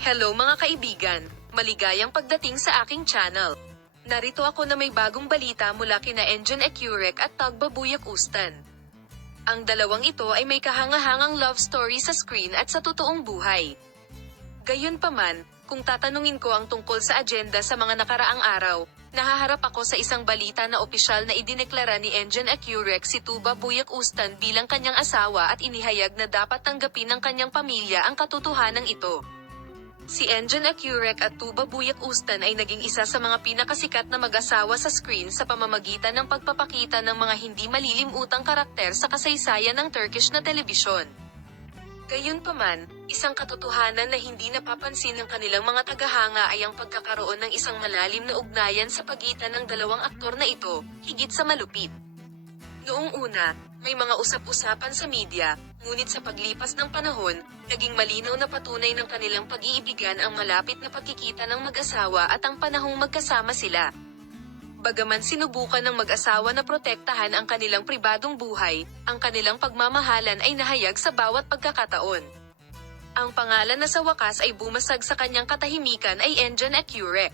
Hello mga kaibigan, maligayang pagdating sa aking channel. Narito ako na may bagong balita mula kina Engine Ecurek at Tagbabuyak Ustan. Ang dalawang ito ay may kahangahangang love story sa screen at sa totoong buhay. Gayunpaman, kung tatanungin ko ang tungkol sa agenda sa mga nakaraang araw, nahaharap ako sa isang balita na opisyal na idineklara ni Engine Ecurek si Tagbabuyak Ustan bilang kanyang asawa at inihayag na dapat tanggapin ng kanyang pamilya ang katotohanan ito. Si Engine Ecurek at Tagbabuyak Ustan ay naging isa sa mga pinakasikat na mag-asawa sa screen sa pamamagitan ng pagpapakita ng mga hindi malilimutang karakter sa kasaysayan ng Turkish na telebisyon. Gayunpaman, isang katotohanan na hindi napapansin ng kanilang mga tagahanga ay ang pagkakaroon ng isang malalim na ugnayan sa pagitan ng dalawang aktor na ito, higit sa malupit. Noong una, may mga usap-usapan sa media, ngunit sa paglipas ng panahon, naging malinaw na patunay ng kanilang pag-iibigan ang malapit na pagkikita ng mag-asawa at ang panahong magkasama sila. Bagaman sinubukan ng mag-asawa na protektahan ang kanilang pribadong buhay, ang kanilang pagmamahalan ay nahayag sa bawat pagkakataon. Ang pangalan na sa wakas ay bumasag sa kanyang katahimikan ay Engine Ecurek.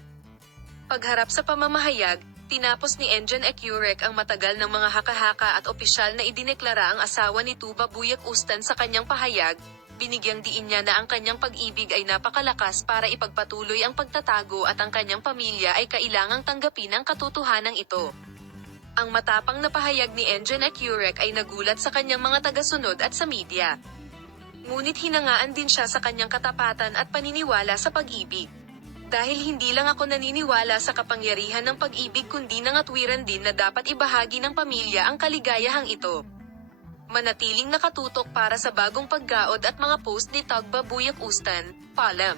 Pagharap sa pamamahayag, tinapos ni Engine Ecurek ang matagal ng mga haka-haka at opisyal na idineklara ang asawa ni Tagbabuyak Ustan sa kanyang pahayag. Binigyang diin niya na ang kanyang pag-ibig ay napakalakas para ipagpatuloy ang pagtatago at ang kanyang pamilya ay kailangang tanggapin ang katotohanan ito. Ang matapang na pahayag ni Engine Ecurek ay nagulat sa kanyang mga tagasunod at sa media. Ngunit hinangaan din siya sa kanyang katapatan at paniniwala sa pag-ibig. Dahil hindi lang ako naniniwala sa kapangyarihan ng pag-ibig kundi nangatwiran din na dapat ibahagi ng pamilya ang kaligayahang ito. Manatiling nakatutok para sa bagong paggaod at mga post ni Tagbabuyak Ustan, paalam.